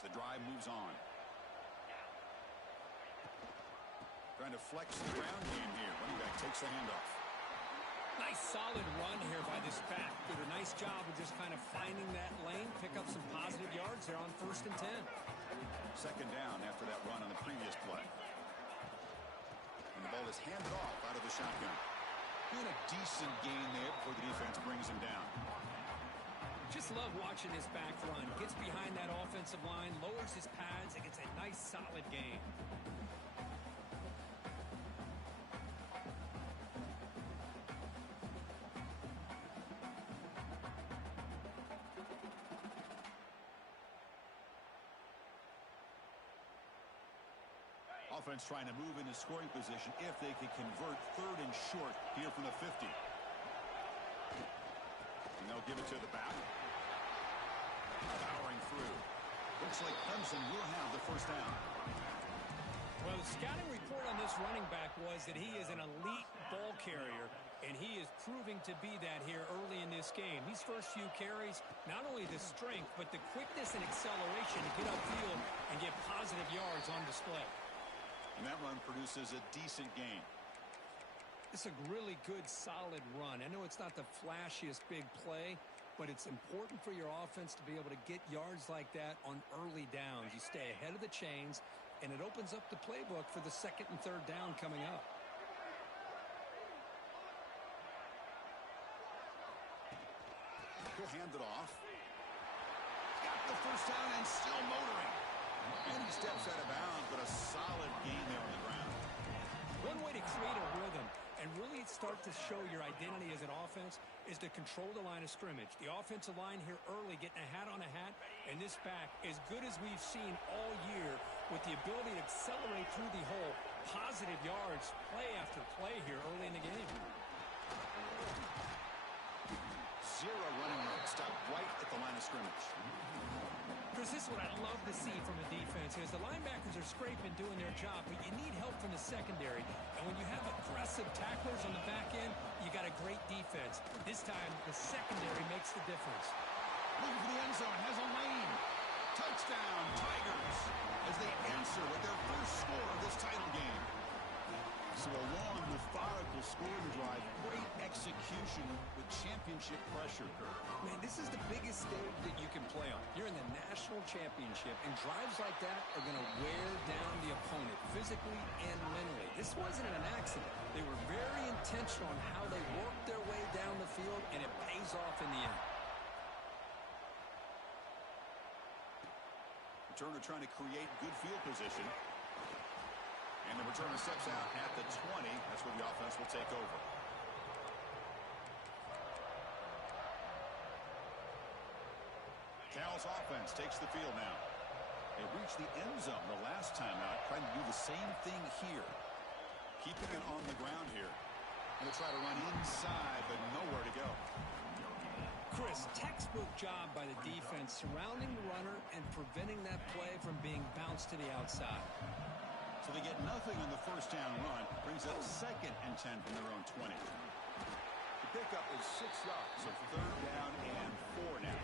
The drive moves on. Trying to flex the ground game here. Running back takes the handoff. Nice solid run here by this back. Did a nice job of just kind of finding that lane, pick up some positive yards there on 1st and 10. Second down after that run on the previous play. And the ball is handed off out of the shotgun. Doing a decent gain there before the defense brings him down. Just love watching this back run. Gets behind that offensive line, lowers his pads, and gets a nice solid gain. Offense trying to move into scoring position if they can convert 3rd and short here from the 50. And they'll give it to the back. Powering through. Looks like Clemson will have the first down. Well, the scouting report on this running back was that he is an elite ball carrier, and he is proving to be that here early in this game. These first few carries, not only the strength, but the quickness and acceleration to get upfield and get positive yards on display. And that run produces a decent gain. It's a really good, solid run. I know it's not the flashiest big play, but it's important for your offense to be able to get yards like that on early downs. You stay ahead of the chains, and it opens up the playbook for the 2nd and 3rd down coming up. He'll hand it off. Got the first down and still motoring. And he steps out of bounds, but a solid gain there on the ground. One way to create a rhythm and really start to show your identity as an offense is to control the line of scrimmage. The offensive line here early getting a hat on a hat, and this back, as good as we've seen all year, with the ability to accelerate through the hole, positive yards, play after play here early in the game. Zero running room. Stop right at the line of scrimmage. Chris, this is what I love to see from a defense is the linebackers are scraping, doing their job, but you need help from the secondary. And when you have aggressive tacklers on the back end, you got a great defense. This time, the secondary makes the difference. Looking for the end zone, has a lane. Touchdown, Tigers, as they answer with their first score of this title game. So a long, methodical scoring drive, great execution with championship pressure. Man, this is the biggest stage that you can play on. You're in the national championship, and drives like that are going to wear down the opponent physically and mentally. This wasn't an accident. They were very intentional on how they worked their way down the field, and it pays off in the end. Returner trying to create good field position. And the returner steps out at the 20. That's where the offense will take over. Cal's offense takes the field now. They reached the end zone the last time out, trying to do the same thing here. Keeping it on the ground here. Going to try to run inside, but nowhere to go. Chris, textbook job by the defense surrounding the runner and preventing that play from being bounced to the outside. So they get nothing on the first down run. Brings up 2nd and 10 from their own 20. The pickup is 6 yards, so 3rd down and 4 now.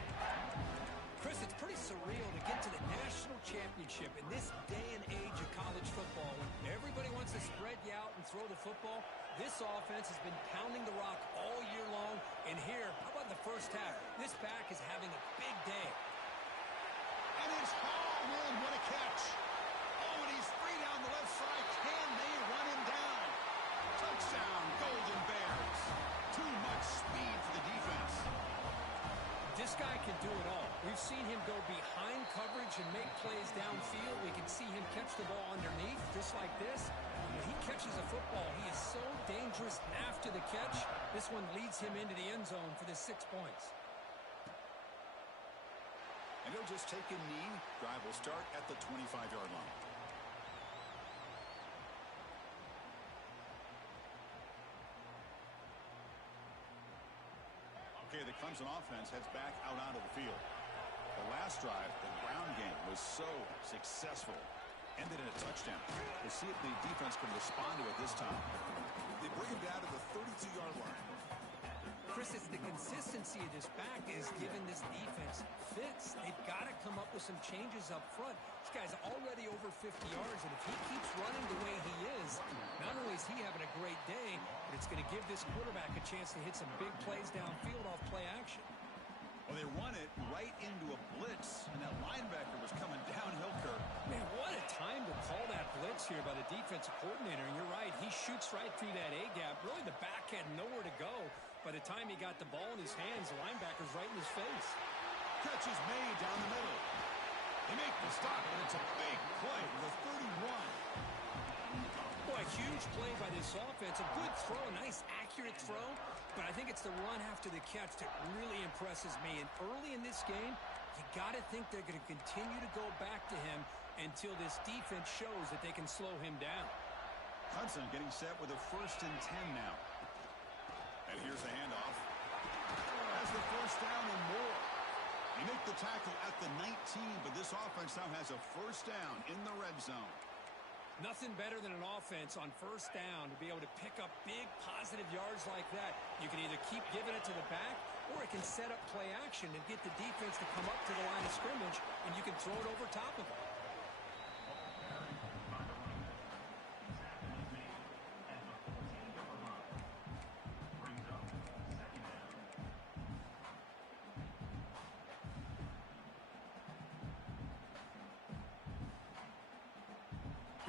Chris, it's pretty surreal to get to the national championship in this day and age of college football when everybody wants to spread you out and throw the football. This offense has been pounding the rock all year long. And here, how about the first half? This back is having a big day. And it's hauled in. What a catch. Oh, and he's free down the left side. Can they run him down? Touchdown, Golden Bears. Too much speed for the defense. This guy can do it all. We've seen him go behind coverage and make plays downfield. We can see him catch the ball underneath, just like this. When he catches a football, he is so dangerous after the catch. This one leads him into the end zone for the 6 points. And he'll just take a knee. Drive will start at the 25-yard line. Okay, the Clemson offense heads back out onto the field. The last drive, the ground game, was so successful. Ended in a touchdown. We'll see if the defense can respond to it this time. They bring him down to the 32-yard line. Chris, it's the consistency of this back is giving this defense fits. They've got to come up with some changes up front. This guy's already over 50 yards, and if he keeps running the way he is, not only is he having a great day, but it's going to give this quarterback a chance to hit some big plays downfield off play action. Well, they run it right into a blitz, and that linebacker was coming downhill curve. Man, what a time to call that blitz here by the defensive coordinator. And you're right, he shoots right through that A-gap. Really, the back had nowhere to go. By the time he got the ball in his hands, the linebacker's right in his face. Catch is made down the middle. They make the stop, and it's a big play for the 31. Boy, a huge play by this offense. A good throw, a nice accurate throw. But I think it's the run after the catch that really impresses me. And early in this game, you got to think they're going to continue to go back to him until this defense shows that they can slow him down. Clemson getting set with a 1st and 10 now. And here's the handoff. Has the first down and more. They make the tackle at the 19, but this offense now has a 1st down in the red zone. Nothing better than an offense on 1st down to be able to pick up big positive yards like that. You can either keep giving it to the back, or it can set up play action and get the defense to come up to the line of scrimmage, and you can throw it over top of them.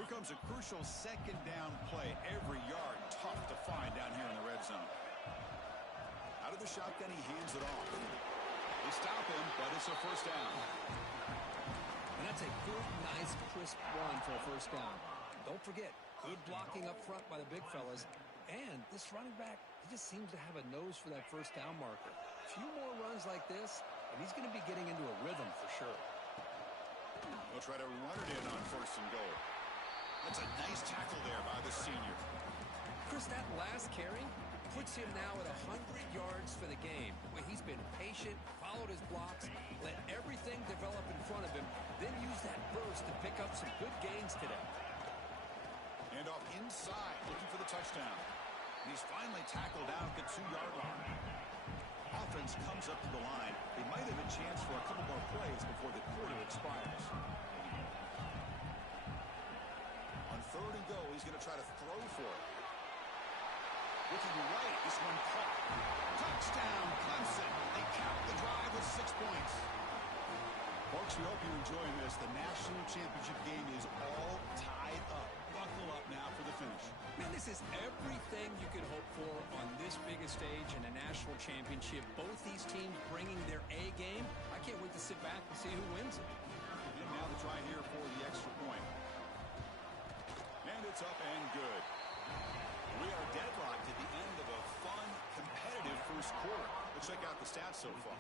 Comes a crucial 2nd down play. Every yard tough to find down here in the red zone. Out of the shotgun, he hands it off. They stop him, but it's a 1st down. And that's a good, nice, crisp run for a 1st down. Don't forget, good blocking up front by the big fellas. And this running back, he just seems to have a nose for that 1st down marker. A few more runs like this, and he's going to be getting into a rhythm for sure. They'll try to run it in on 1st and goal. That's a nice tackle there by the senior. Chris, that last carry puts him now at 100 yards for the game, where he's been patient, followed his blocks, let everything develop in front of him, then use that burst to pick up some good gains today. And off inside, looking for the touchdown. And he's finally tackled down at the 2-yard line. Offense comes up to the line. They might have a chance for a couple more plays before the quarter expires. On 3rd and goal, he's going to try to throw for it. Looking right, this one caught. Touchdown, Clemson. They cap the drive with 6 points. Folks, we hope you're enjoying this. The national championship game is all tied up. Buckle up now for the finish. Man, this is everything you could hope for on this biggest stage in a national championship. Both these teams bringing their A game. I can't wait to sit back and see who wins it. And now the try here for the extra point. And it's up and good. We are deadlocked at the end of a fun, competitive 1st quarter. Let's check out the stats so far.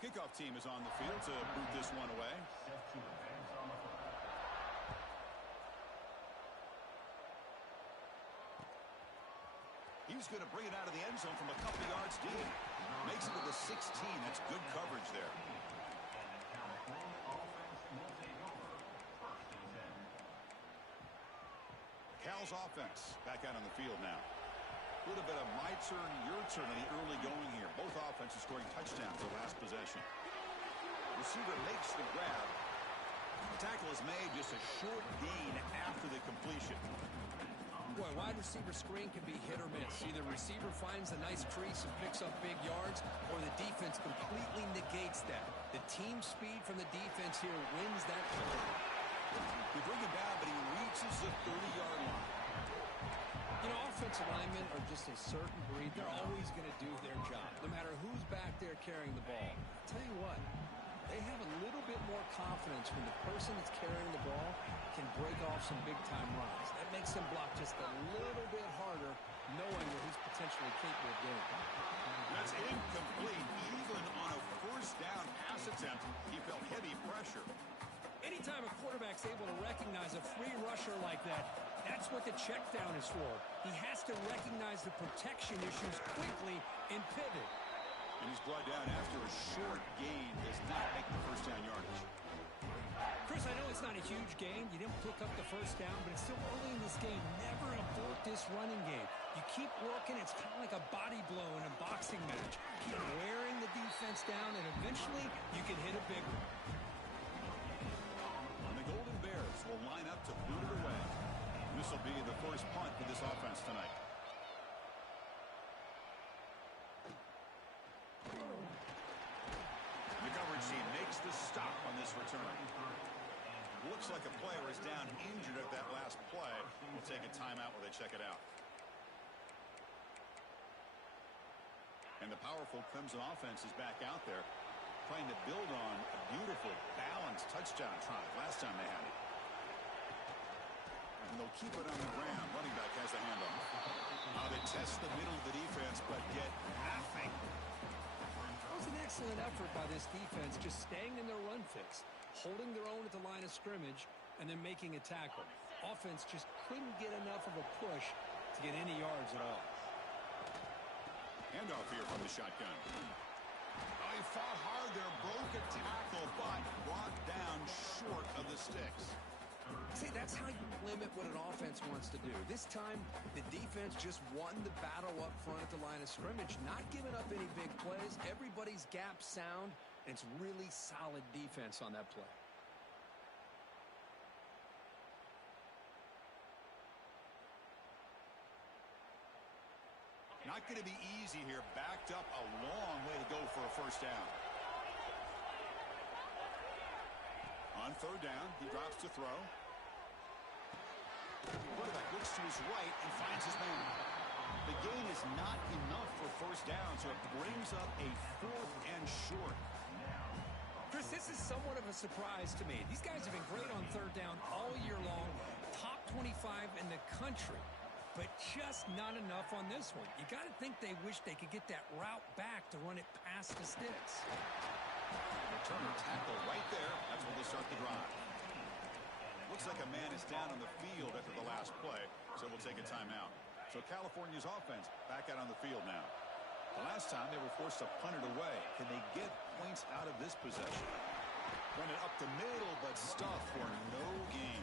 Kickoff team is on the field to boot this one away. He's going to bring it out of the end zone from a couple yards deep. Makes it to the 16. That's good coverage there. Cal's offense back out on the field now. A little bit of my turn, your turn in the early going here. Both offenses scoring touchdowns the last possession. Receiver makes the grab. The tackle is made, just a short gain after the completion. Boy, wide receiver screen can be hit or miss. Either receiver finds a nice crease and picks up big yards, or the defense completely negates that. The team speed from the defense here wins that play. They bring him down, but he reaches the 30-yard line. You know, offensive linemen are just a certain breed. They're always going to do their job, no matter who's back there carrying the ball. I'll tell you what, they have a little bit more confidence when the person that's carrying the ball can break off some big-time runs. That makes them block just a little bit harder, knowing what he's potentially capable of doing. That's incomplete. Even on a 1st down pass attempt, he felt heavy pressure. Anytime a quarterback's able to recognize a free rusher like that, that's what the check down is for. He has to recognize the protection issues quickly and pivot. And he's brought down after a short gain. Does not make the 1st down yardage. Chris, I know it's not a huge gain. You didn't pick up the 1st down, but it's still early in this game. Never abort this running game. You keep working, it's kind of like a body blow in a boxing match. Keep wearing the defense down, and eventually you can hit a big one. And the Golden Bears will line up to boot it away. This will be the first punt for this offense tonight. The coverage team makes the stop on this return. Looks like a player is down injured at that last play. We'll take a timeout while they check it out. And the powerful Clemson offense is back out there, trying to build on a beautiful, balanced touchdown drive last time they had it. And they'll keep it on the ground. Running back has the handoff. They test the middle of the defense, but get nothing. That was an excellent effort by this defense, just staying in their run fix, holding their own at the line of scrimmage, and then making a tackle. Offense just couldn't get enough of a push to get any yards at all. Handoff here from the shotgun. He fought hard there, broke a tackle, but brought down short of the sticks. See, that's how you limit what an offense wants to do. This time, the defense just won the battle up front at the line of scrimmage, not giving up any big plays. Everybody's gap sound, and it's really solid defense on that play. Not going to be easy here. Backed up a long way to go for a first down. On third down, he drops to throw. Quarterback looks to his right and finds his man. The gain is not enough for first down, so it brings up a 4th and short. Chris, this is somewhat of a surprise to me. These guys have been great on third down all year long. Top 25 in the country. But just not enough on this one. You got to think they wish they could get that route back to run it past the sticks. Returner tackle right there. That's where they start the drive. Looks like a man is down on the field after the last play, so we'll take a timeout. So California's offense back out on the field now. The last time they were forced to punt it away. Can they get points out of this possession? Run it up the middle, but stuffed for no gain.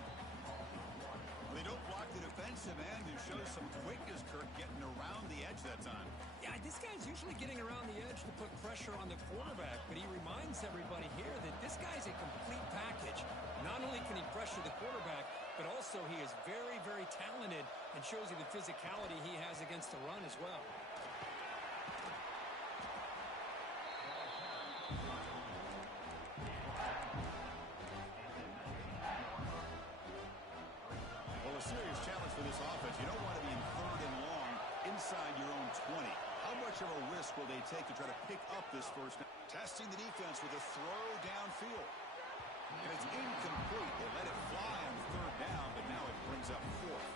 They don't block the defensive end, who shows some quickness, Kirk, getting around the edge that time. Yeah, this guy's usually getting around the edge to put pressure on the quarterback, but he reminds everybody here that this guy's a complete package. Not only can he pressure the quarterback, but also he is very, very talented and shows you the physicality he has against the run as well. A serious challenge for this offense. You don't want to be in third and long inside your own 20. How much of a risk will they take to try to pick up this first down? Testing the defense with a throw downfield. And it's incomplete. They let it fly on third down, but now it brings up 4th.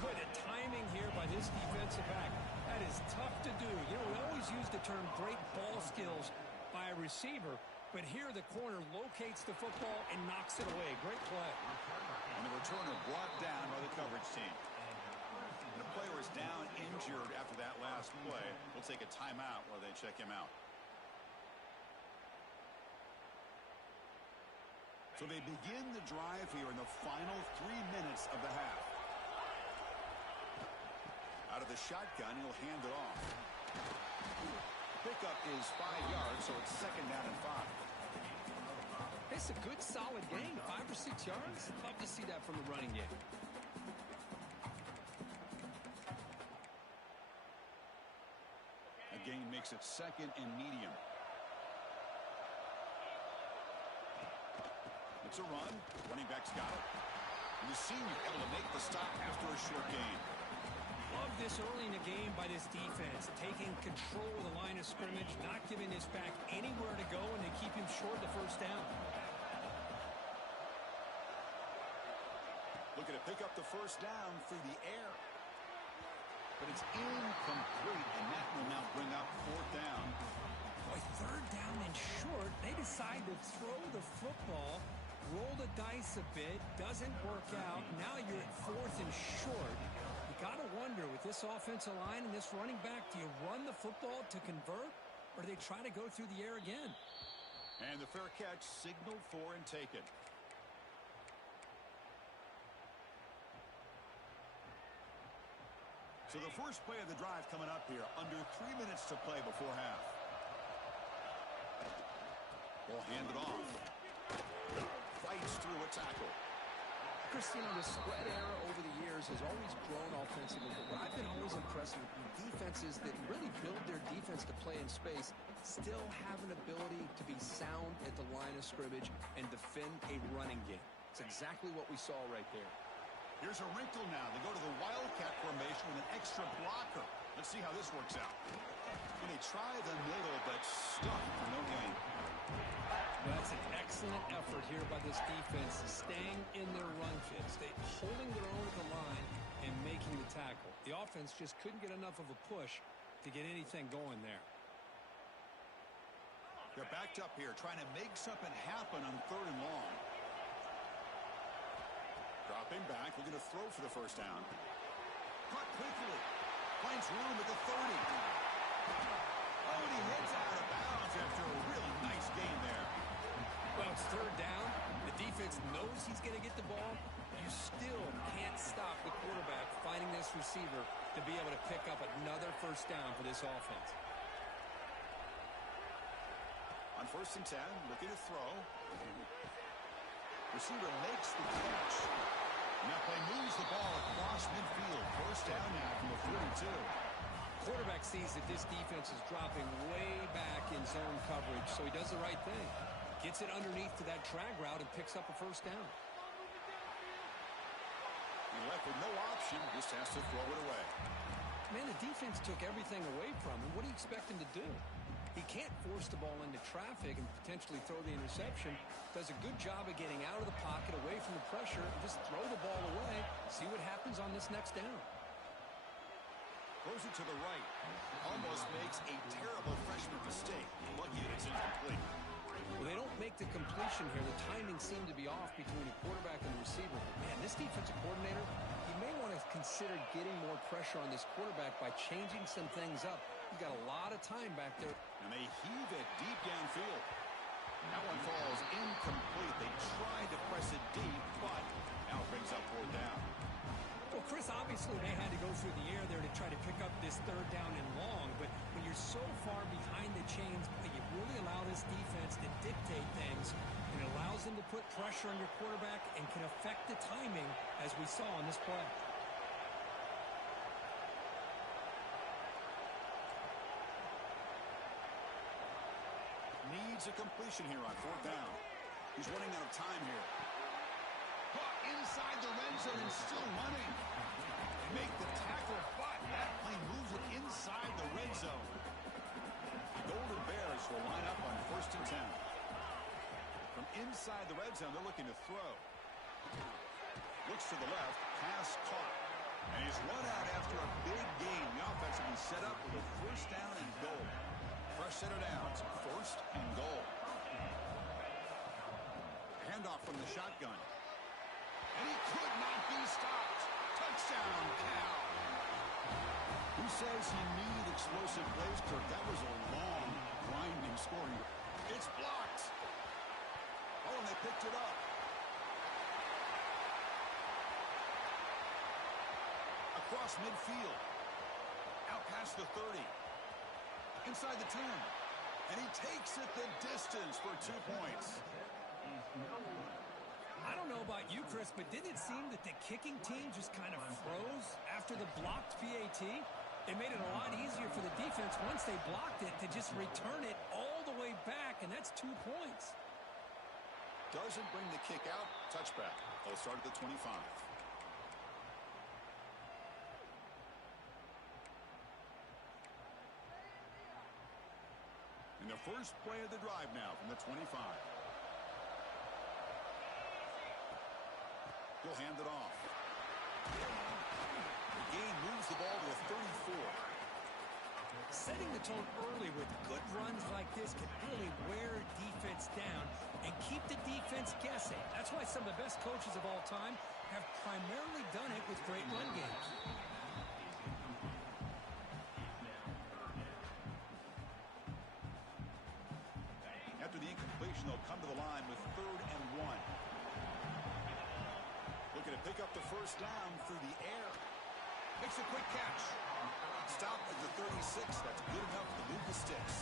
Quite a timing here by this defensive back. That is tough to do. You know, we always use the term great ball skills by a receiver, but here the corner locates the football and knocks it away. Great play. And the returner brought down by the coverage team. And the player is down injured after that last play. We'll take a timeout while they check him out. So they begin the drive here in the final 3 minutes of the half. Out of the shotgun, he'll hand it off. Pickup is 5 yards, so it's 2nd down and 5. It's a good, solid gain. 5 or 6 yards. Love to see that from the running game. A gain makes it 2nd and medium. It's a run. Running back's got it. And the senior able to make the stop after a short gain. Love this early in the game by this defense. Taking control of the line of scrimmage, not giving this back anywhere to go, and they keep him short of the first down. Looking to pick up the first down through the air. But it's incomplete, and that will now bring up 4th down. Boy, 3rd down and short. They decide to throw the football, roll the dice a bit, doesn't work out. Now you're at 4th and short. You got to wonder, with this offensive line and this running back, do you run the football to convert, or do they try to go through the air again? And the fair catch signaled for and taken. So the first play of the drive coming up here. Under 3 minutes to play before half. Ball handed off. Fights through a tackle. Christina, the spread era over the years has always grown offensively, but what I've been always impressed with defenses that really build their defense to play in space still have an ability to be sound at the line of scrimmage and defend a running game. It's exactly what we saw right there. Here's a wrinkle now. They go to the Wildcat formation with an extra blocker. Let's see how this works out. And they try the middle, but stuck for no gain. Well, that's an excellent effort here by this defense, staying in their run fits, holding their own at the line and making the tackle. The offense just couldn't get enough of a push to get anything going there. They're backed up here, trying to make something happen on 3rd and long. Dropping back, looking to throw for the first down. Caught quickly. Finds room at the 30. Oh, and he heads out of bounds after a really nice gain there. Well, it's 3rd down. The defense knows he's going to get the ball. You still can't stop the quarterback finding this receiver to be able to pick up another first down for this offense. On 1st and 10, looking to throw. Receiver makes the catch. And that play moves the ball across midfield. First down now from the 42. Quarterback sees that this defense is dropping way back in zone coverage, so he does the right thing. Gets it underneath to that drag route and picks up a first down. He left with no option, just has to throw it away. Man, the defense took everything away from him. What do you expect him to do? He can't force the ball into traffic and potentially throw the interception. Does a good job of getting out of the pocket, away from the pressure, and just throw the ball away. See what happens on this next down. Throws it to the right. Almost makes a terrible freshman mistake. Lucky it's incomplete. Well, they don't make the completion here. The timing seemed to be off between the quarterback and the receiver. But man, this defensive coordinator, he may want to consider getting more pressure on this quarterback by changing some things up. He's got a lot of time back there. And they heave it deep downfield. That one falls incomplete. They tried to press it deep, but now it brings up 4th down. Well, Chris, obviously they had to go through the air there to try to pick up this 3rd down and long, but when you're so far behind the chains, you really allow this defense to dictate things, and it allows them to put pressure on your quarterback and can affect the timing, as we saw on this play. Needs a completion here on 4th down. He's running out of time here. Caught inside the red zone and still running. They make the tackle, but that play moves it inside the red zone. The Golden Bears will line up on 1st and 10. From inside the red zone, they're looking to throw. Looks to the left, pass caught. And he's run out after a big gain. The offense will be set up with a first down and goal. Fresh set of downs, 1st and goal. Handoff from the shotgun. And he could not be stopped. Touchdown, Cal. Who says you need explosive plays, Kirk? That was a long, grinding scoring. It's blocked. Oh, and they picked it up. Across midfield. Out past the 30. Inside the 10. And he takes it the distance for 2 points. I don't know about you, Chris, but didn't it seem that the kicking team just kind of froze after the blocked PAT? It made it a lot easier for the defense once they blocked it to just return it all the way back, and that's 2 points. Doesn't bring the kick out. Touchback. They'll start at the 25. And the first play of the drive now from the 25. He'll hand it off. The gain moves the ball to a 34. Setting the tone early with good runs like this can really wear defense down and keep the defense guessing. That's why some of the best coaches of all time have primarily done it with great run games. After the incompletion, they'll come to the line with 3rd and 1. Looking to pick up the first down through the air. Makes a quick catch. Stop at the 36. That's good enough to move the sticks.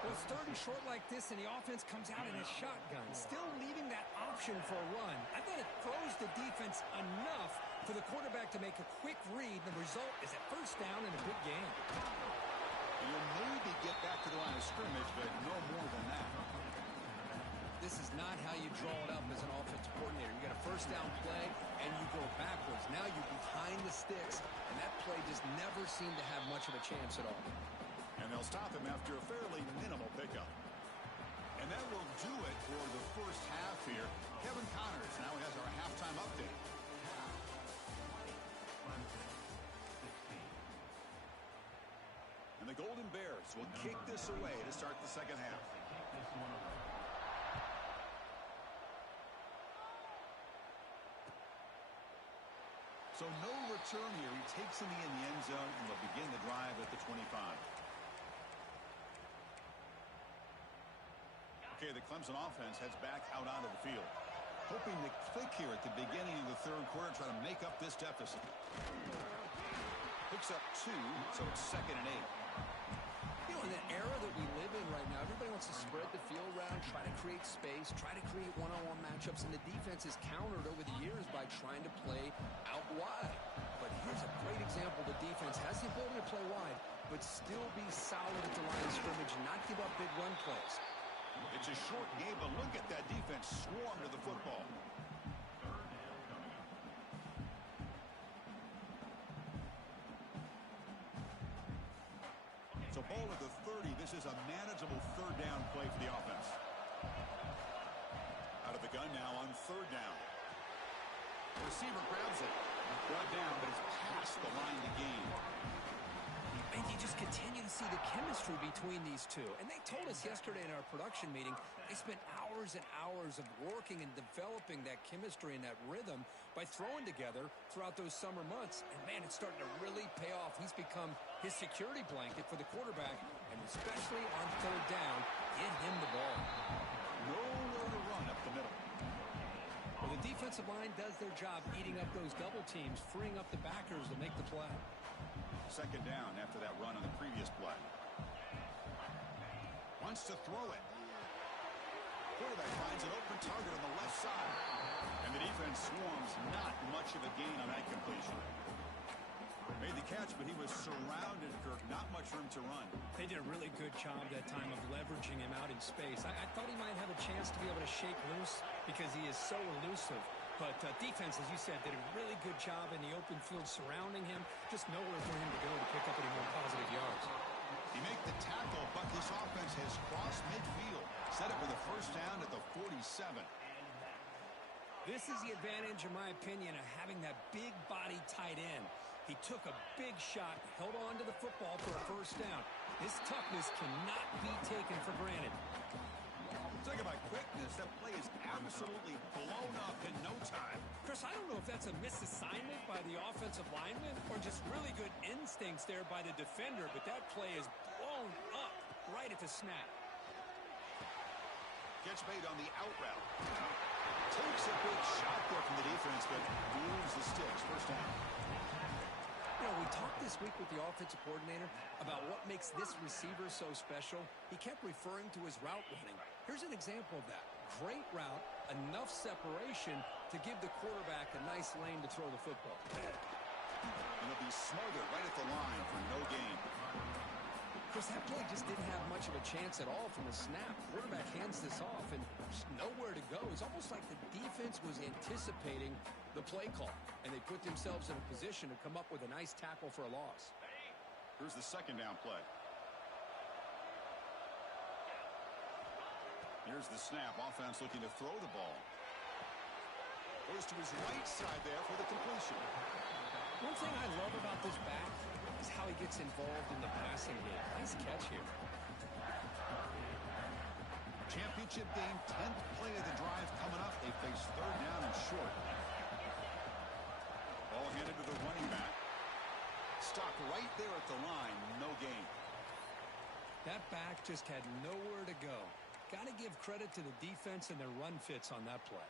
Well, it's third and short like this, and the offense comes out in a shotgun, still leaving that option for a run. I thought it throws the defense enough for the quarterback to make a quick read. The result is a first down and a big gain. You'll maybe get back to the line of scrimmage, but no more than that. This is not how you draw it up as an offensive coordinator. You got a first down play, and you go backwards. Now you're behind the sticks, and that play just never seemed to have much of a chance at all. And they'll stop him after a fairly minimal pickup. And that will do it for the first half here. Kevin Connors now has our halftime update. And the Golden Bears will kick this away to start the second half. So no return here. He takes him in the end zone, and they'll begin the drive at the 25. Okay, the Clemson offense heads back out onto the field, hoping to click here at the beginning of the third quarter, try to make up this deficit. Picks up 2, so it's 2nd and 8. You know, in the era that we live in right now, everybody wants to spread the field around, try to create space, try to create one-on-one matchups, and the defense is countered over the years by trying to play out wide. But here's a great example. The defense has the ability to play wide, but still be solid at the line of scrimmage and not give up big run plays. It's a short game, but look at that defense swarm to the football. So ball at the 30. This is a manageable third down play for the offense. Out of the gun now on third down. The receiver grabs it. Brought down, but it's past the line to gain. And you just continue to see the chemistry between these two. And they told us yesterday in our production meeting, they spent hours and hours of working and developing that chemistry and that rhythm by throwing together throughout those summer months. And, man, it's starting to really pay off. He's become his security blanket for the quarterback, and especially on third down, get him the ball. Nowhere to run up the middle. Well, the defensive line does their job eating up those double teams, freeing up the backers to make the play. Second down after that run on the previous play. Wants to throw it. Quarterback finds an open target on the left side. And the defense swarms. Not much of a gain on that completion. Made the catch, but he was surrounded, Kirk. Not much room to run. They did a really good job that time of leveraging him out in space. I thought he might have a chance to be able to shake loose because he is so elusive. But defense, as you said, did a really good job in the open field surrounding him. Just nowhere for him to go to pick up any more positive yards. He made the tackle, but this offense has crossed midfield. Set up with a first down at the 47. This is the advantage, in my opinion, of having that big body tight end. He took a big shot, held on to the football for a first down. This toughness cannot be taken for granted. Talk about quickness. That play is absolutely blown up in no time. Chris, I don't know if that's a misassignment by the offensive lineman or just really good instincts there by the defender, but that play is blown up right at the snap. Catch made on the out route. Takes a big shot there from the defense, but moves the sticks. First down. You know, we talked this week with the offensive coordinator about what makes this receiver so special. He kept referring to his route running. Here's an example of that. Great route, enough separation to give the quarterback a nice lane to throw the football. And he'll be smothered right at the line for no gain. Chris, that play just didn't have much of a chance at all from the snap. Quarterback hands this off and just nowhere to go. It's almost like the defense was anticipating the play call, and they put themselves in a position to come up with a nice tackle for a loss. Here's the second down play. Here's the snap. Offense looking to throw the ball. Goes to his right side there for the completion. One thing I love about this back is how he gets involved in the passing game. Nice catch here. Championship game, 10th play of the drive coming up. They face third down and short. Ball handed to the running back. Stopped right there at the line. No gain. That back just had nowhere to go. Got to give credit to the defense and their run fits on that play.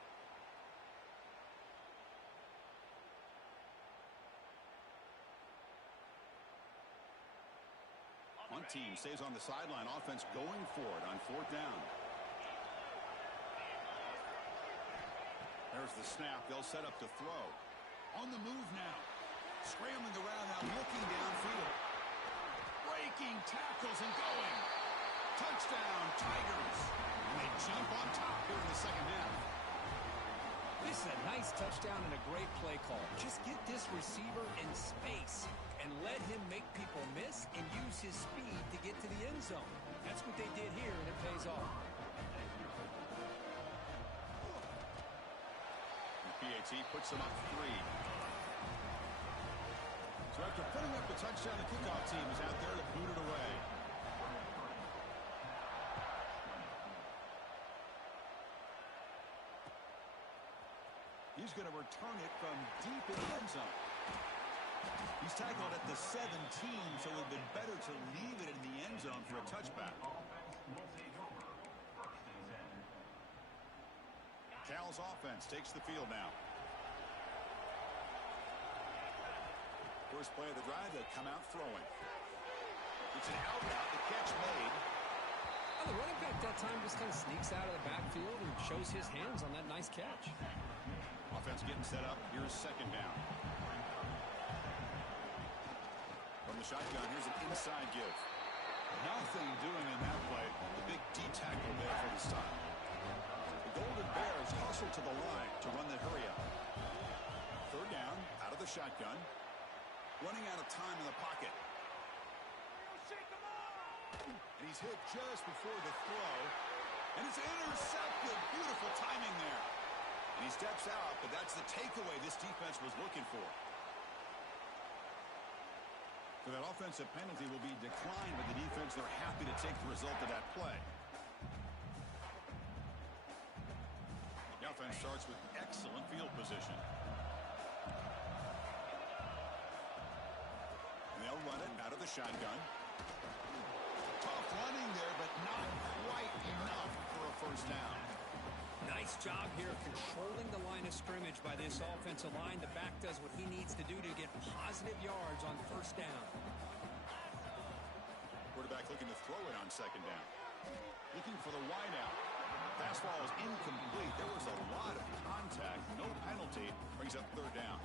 team stays on the sideline. Offense going for it on 4th down. There's the snap. They'll set up to throw. On the move now. Scrambling around now, looking downfield. Breaking tackles and going. Touchdown, Tigers. And they jump on top here in the second half. This is a nice touchdown and a great play call. Just get this receiver in space and let him make people miss and use his speed to get to the end zone. That's what they did here, and it pays off. PAT puts them up 3. So after putting up the touchdown, the kickoff team is out there to boot it away. He's going to return it from deep in the end zone. He's tackled at the 17, so it would have been better to leave it in the end zone for a touchback. Cal's offense takes the field now. First play of the drive, they come out throwing. It's an out route, the catch made. Well, the running back that time just kind of sneaks out of the backfield and shows his hands on that nice catch. Offense getting set up. Here's 2nd down. From the shotgun, here's an inside give. Nothing doing in that play. The big D tackle there for the stop. The Golden Bears hustle to the line to run the hurry up. 3rd down, out of the shotgun. Running out of time in the pocket. And he's hit just before the throw. And it's intercepted. Beautiful timing there. And he steps out, but that's the takeaway this defense was looking for. So that offensive penalty will be declined by the defense. They're happy to take the result of that play. The offense starts with excellent field position. And they'll run it out of the shotgun. Tough running there, but not quite enough for a first down. Nice job here of controlling the line of scrimmage by this offensive line. The back does what he needs to do to get positive yards on 1st down. Quarterback looking to throw it on 2nd down. Looking for the wideout. Fastball is incomplete. There was a lot of contact. No penalty. Brings up 3rd down.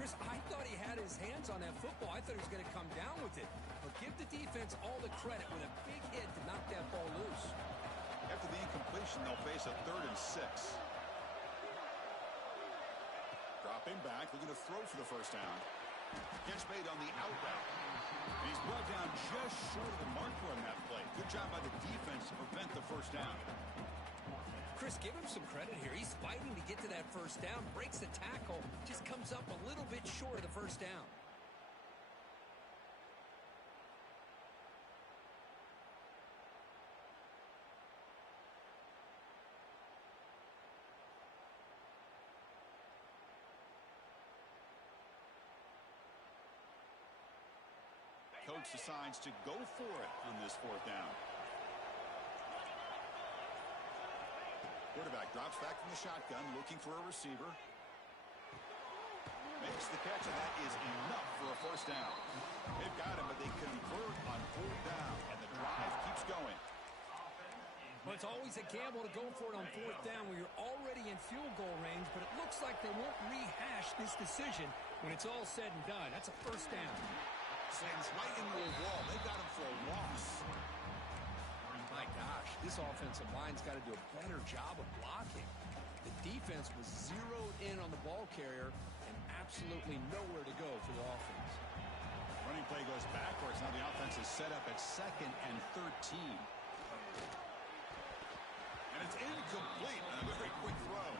Chris, I thought he had his hands on that football. I thought he was going to come down with it. But give the defense all the credit with a big hit to knock that ball loose. After the incompletion, they'll face a 3rd and 6. Dropping back, looking to throw for the first down. Catch made on the out route. And he's brought down just short of the marker on that play. Good job by the defense to prevent the first down. Chris, give him some credit here. He's fighting to get to that first down, breaks the tackle, just comes up a little bit short of the first down. Coach decides to go for it on this 4th down. Quarterback drops back from the shotgun, looking for a receiver. Makes the catch, and that is enough for a first down. They've got him, but they convert on 4th down, and the drive keeps going. Well, it's always a gamble to go for it on 4th down when you're already in field goal range, but it looks like they won't rehash this decision when it's all said and done. That's a first down. Slams right into a wall. They got him for a loss. My gosh, this offensive line's got to do a better job of blocking. The defense was zeroed in on the ball carrier and absolutely nowhere to go for the offense. Running play goes backwards. Now the offense is set up at 2nd and 13. And it's incomplete. A very quick throw.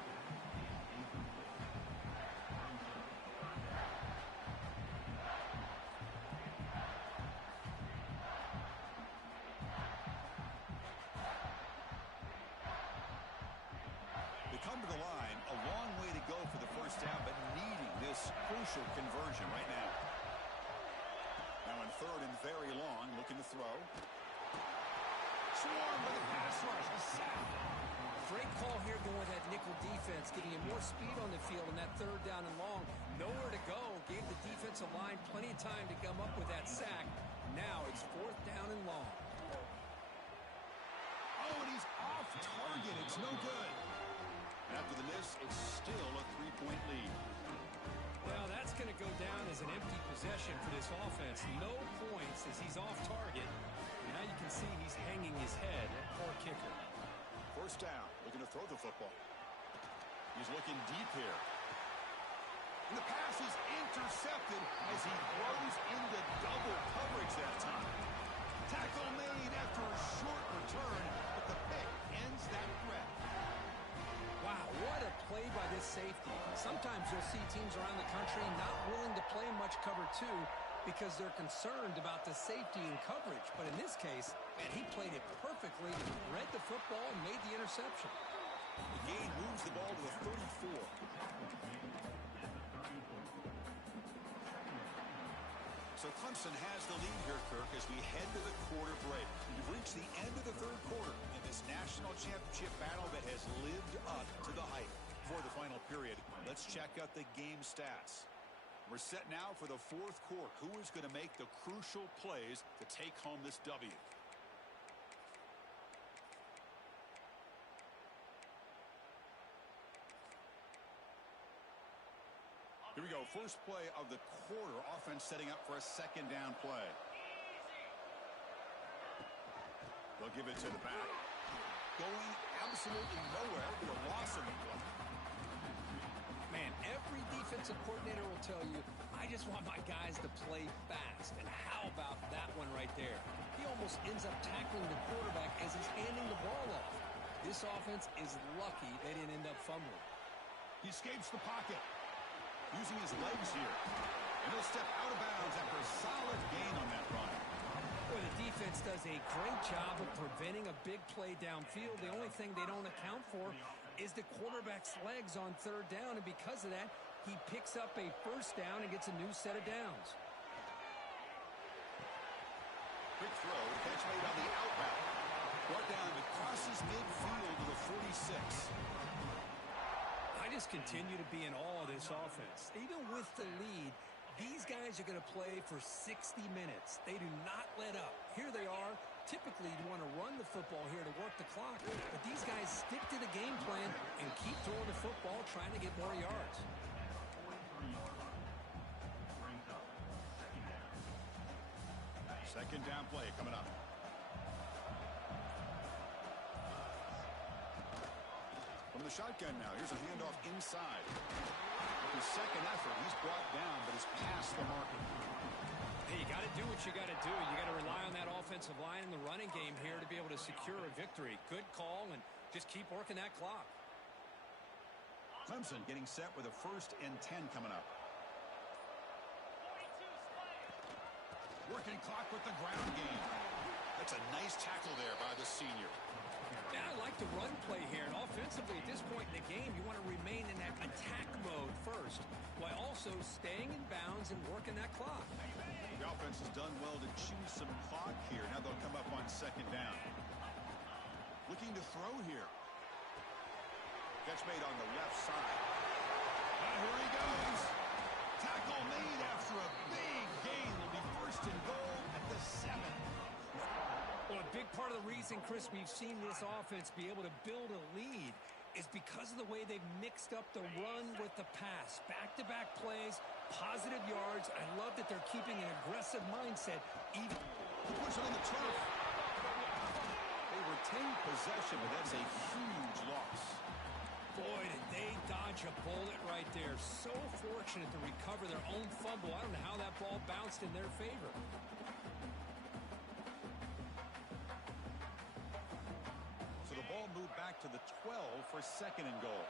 Come to the line, a long way to go for the first down, but needing this crucial conversion right now. Now in 3rd and very long, looking to throw. Swarmed by the pass rush, a sack. Great call here going with that nickel defense, giving him more speed on the field in that 3rd down and long. Nowhere to go, gave the defensive line plenty of time to come up with that sack. Now it's 4th down and long. Oh, and he's off target. It's no good. After the miss, it's still a 3-point lead. Well, that's going to go down as an empty possession for this offense. No points as he's off target. Now you can see he's hanging his head. Poor kicker. First down, looking to throw the football. He's looking deep here. And the pass is intercepted as he throws into double coverage that time. Tackle made after a short return, but the pick ends that threat. Wow, what a play by this safety. Sometimes you'll see teams around the country not willing to play much cover 2 because they're concerned about the safety and coverage. But in this case, man, he played it perfectly, read the football, and made the interception. The gain moves the ball to the 34. So Clemson has the lead here, Kirk, as we head to the quarter break. We've reached the end of the third quarter in this national championship battle that has lived up to the hype. For the final period, let's check out the game stats. We're set now for the fourth quarter. Who is going to make the crucial plays to take home this W? Here we go. First play of the quarter. Offense setting up for a second down play. They'll give it to the back. Going absolutely nowhere for a loss of the play. Man, every defensive coordinator will tell you, I just want my guys to play fast. And how about that one right there? He almost ends up tackling the quarterback as he's handing the ball off. This offense is lucky they didn't end up fumbling. He escapes the pocket, using his legs here. And he'll step out of bounds after a solid gain on that run. Boy, the defense does a great job of preventing a big play downfield. The only thing they don't account for is the quarterback's legs on third down, and because of that, he picks up a first down and gets a new set of downs. Quick throw, catch made on the outbound. Brought down and crosses midfield to the 46. I just continue to be in awe of this offense. Even with the lead, these guys are going to play for 60 minutes. They do not let up. Here they are. Typically, you want to run the football here to work the clock, but these guys stick to the game plan and keep throwing the football, trying to get more yards. Second down play coming up. From the shotgun now, here's a handoff inside. With his second effort, he's brought down, but he's past the marker. Hey, you got to do what you got to do. You got to rely on that offensive line in the running game here to be able to secure a victory. Good call, and just keep working that clock. Clemson getting set with a 1st and 10 coming up. Working clock with the ground game. That's a nice tackle there by the senior. Yeah, I like the run play here. And offensively, at this point in the game, you want to remain in that attack mode first, while also staying in bounds and working that clock. The offense has done well to chew some clock here. Now they'll come up on second down. Looking to throw here. Catch made on the left side. Here he goes. Tackle made after a big gain. Will be 1st and goal at the 7. Well, a big part of the reason, Chris, we've seen this offense be able to build a lead is because of the way they've mixed up the run with the pass. Back-to-back plays, positive yards. I love that they're keeping an aggressive mindset. Even push it on the turf. They retain possession, but that's a huge loss. Boy, did they dodge a bullet right there. So fortunate to recover their own fumble. I don't know how that ball bounced in their favor. So the ball moved back to the 12 for 2nd and goal.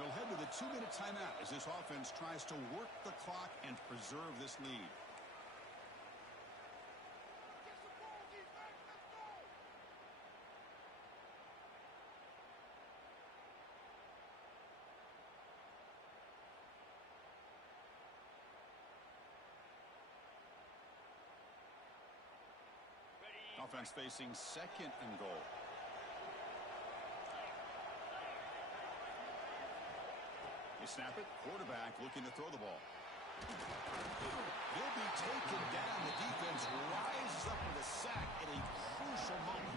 We'll head to the 2-minute timeout as this offense tries to work the clock and preserve this lead. Offense facing 2nd and goal. You snap it, quarterback looking to throw the ball. He'll be taken down. The defense rises up with a sack at a crucial moment.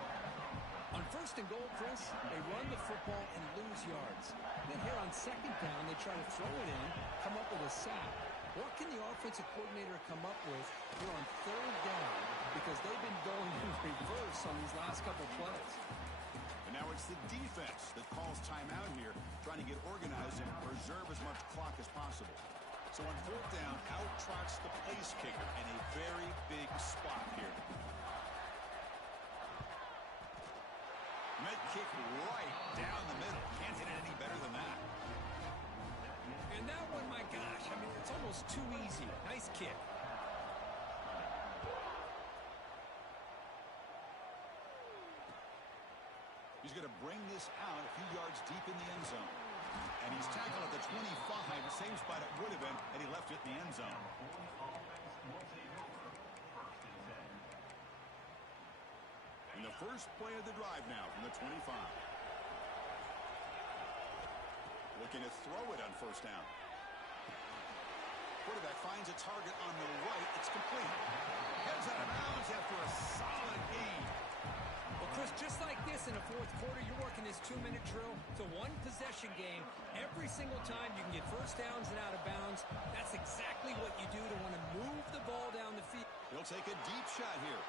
On first and goal, Chris, they run the football and lose yards. Then here on second down, they try to throw it in, come up with a sack. What can the offensive coordinator come up with here on third down? Because they've been going in reverse on these last couple plays. And now it's the defense that calls timeout here, trying to get organized and preserve as much clock as possible. So on fourth down, out trots the place kicker in a very big spot here. Med kick right down the middle. Can't hit it any better than that. And that one, my gosh, I mean, it's almost too easy. Nice kick. He's going to bring this out a few yards deep in the end zone. And he's tackled at the 25, the same spot it would have been had he left it in the end zone. And the first play of the drive now from the 25. Looking to throw it on first down. Quarterback finds a target on the right. It's complete. Heads out of bounds after a solid gain. Well, Chris, just like this in the fourth quarter, you're working this 2-minute drill. It's a one-possession game. Every single time you can get first downs and out of bounds. That's exactly what you do to want to move the ball down the field. He'll take a deep shot here.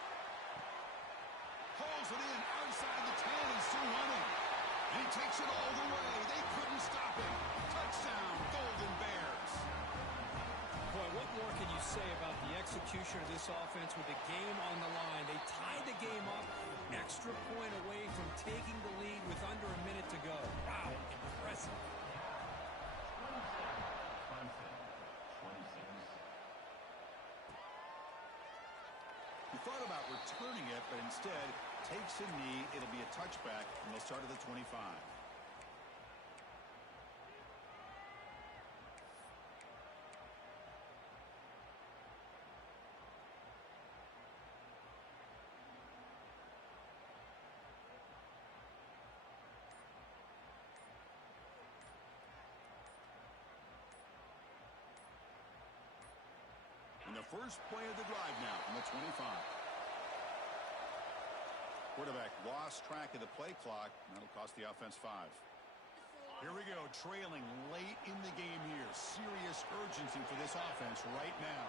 Pulls it in outside the 10 and still running. And he takes it all the way. They couldn't stop him. Touchdown, Golden Bears. Boy, what more can you say about the execution of this offense with the game on the line? They tied the game up, extra point away from taking the lead with under a minute to go. Wow, impressive. He thought about returning it, but instead takes a knee. It'll be a touchback, and they'll start at the 25. And the first play of the drive now from the 25. Quarterback lost track of the play clock. That'll cost the offense 5. Here we go, trailing late in the game here. Serious urgency for this offense right now.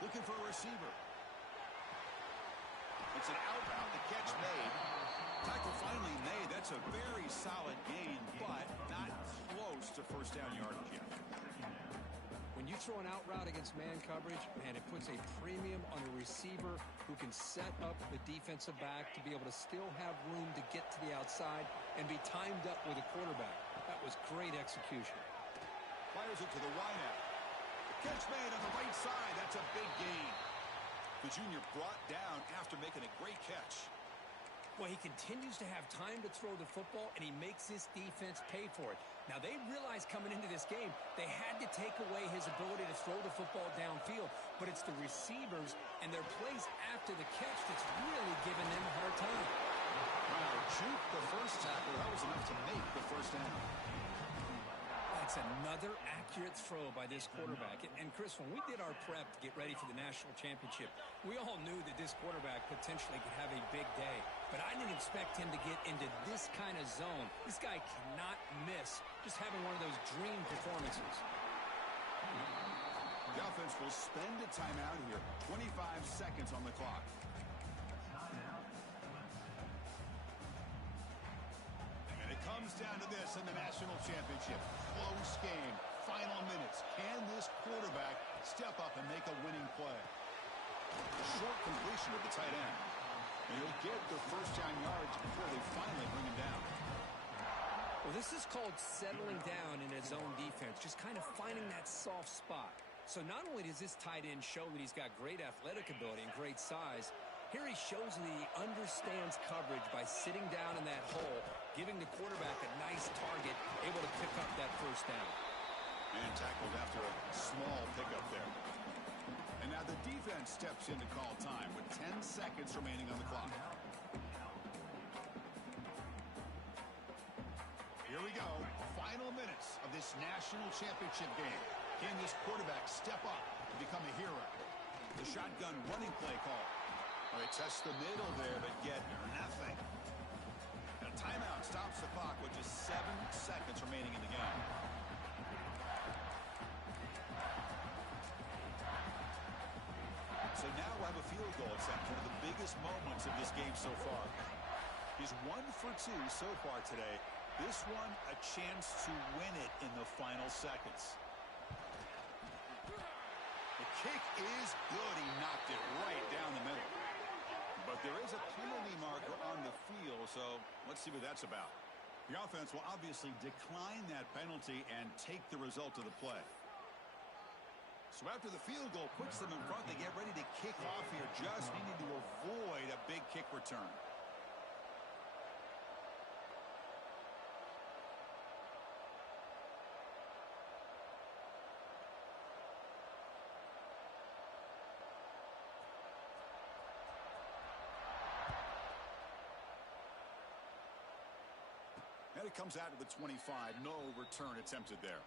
Looking for a receiver. It's an out route. The catch made. Tackle finally made. That's a very solid gain, but not close to first down yardage yet. When you throw an out route against man coverage, man, it puts a premium on a receiver who can set up the defensive back to be able to still have room to get to the outside and be timed up with a quarterback. That was great execution. Fires it to the wideout. Catch made on the right side. That's a big gain. The junior brought down after making a great catch. Well, he continues to have time to throw the football, and he makes his defense pay for it. Now, they realized coming into this game they had to take away his ability to throw the football downfield, but it's the receivers and their plays after the catch that's really giving them a hard time. Wow, juked the first tackle. That was enough to make the first down. That's another accurate throw by this quarterback. And Chris, when we did our prep to get ready for the national championship, we all knew that this quarterback potentially could have a big day. But I didn't expect him to get into this kind of zone. This guy cannot miss just having one of those dream performances. The offense will spend a timeout here. 25 seconds on the clock. And it comes down to this in the national championship. Close game. Final minutes. Can this quarterback step up and make a winning play? Short completion with the tight end. And he'll get the first down yards before they finally bring him down. Well, this is called settling down in his own defense, just kind of finding that soft spot. So not only does this tight end show that he's got great athletic ability and great size, here he shows that he understands coverage by sitting down in that hole, giving the quarterback a nice target, able to pick up that first down. And tackled after a small pickup there. And now the defense steps in to call time with 10 seconds remaining on the clock. Here we go. Final minutes of this this national championship game. Can this quarterback step up to become a hero? The shotgun running play call. Well, they test the middle there, but get nothing. And a timeout stops the clock with just 7 seconds remaining in the game. So now we'll have a field goal attempt, one of the biggest moments of this game so far. He's 1 for 2 so far today. This one, a chance to win it in the final seconds. The kick is good. He knocked it right down the middle. But there is a penalty marker on the field, so let's see what that's about. The offense will obviously decline that penalty and take the result of the play. So after the field goal puts them in front, they get ready to kick off here, just needing to avoid a big kick return. And it comes out of the 25. No return attempted there.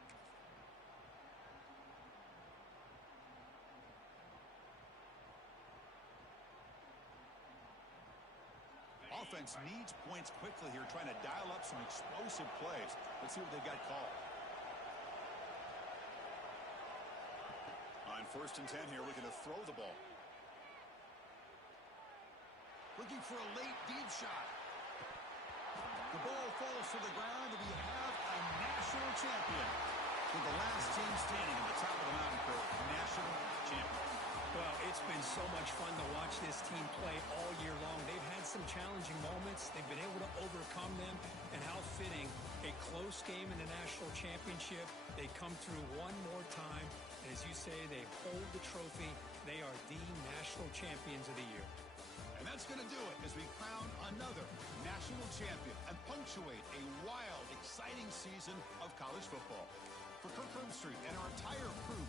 Offense needs points quickly here, trying to dial up some explosive plays. Let's see what they got called. On 1st and 10 here, we're going to throw the ball. Looking for a late deep shot. The ball falls to the ground, and we have a national champion. With the last team standing at the top of the mountain for national champion. Well, it's been so much fun to watch this team play all year long. They've had some challenging moments. They've been able to overcome them. And how fitting, a close game in the national championship. They come through one more time. And as you say, they hold the trophy. They are the national champions of the year. And that's going to do it as we crown another national champion and punctuate a wild, exciting season of college football. For Kirk Herbstreit and our entire crew,